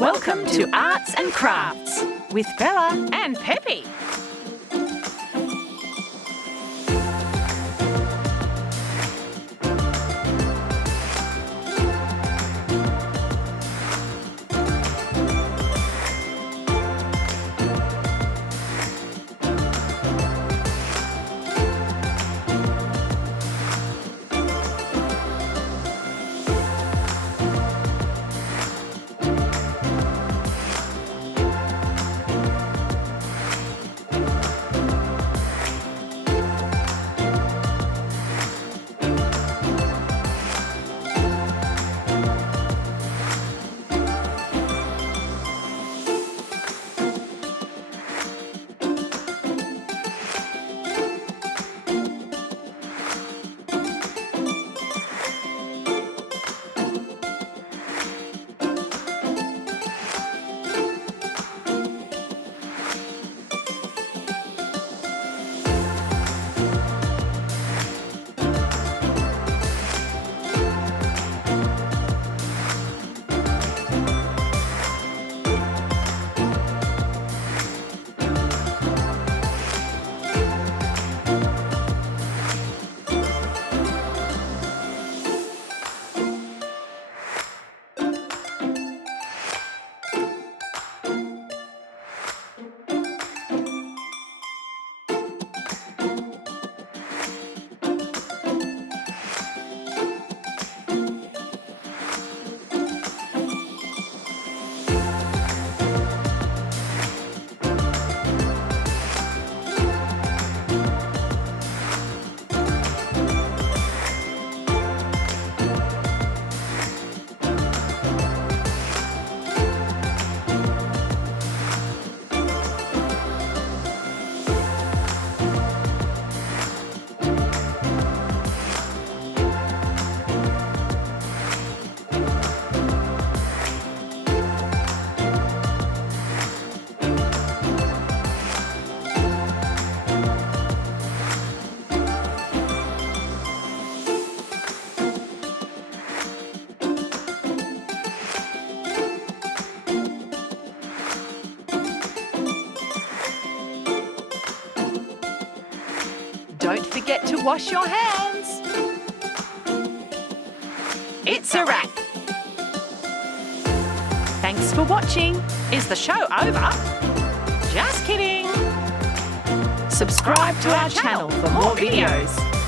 Welcome to Arts and Crafts with Bella and Peppy. Don't forget to wash your hands. It's a wrap. Thanks for watching. Is the show over? Just kidding. Subscribe to our channel for more videos.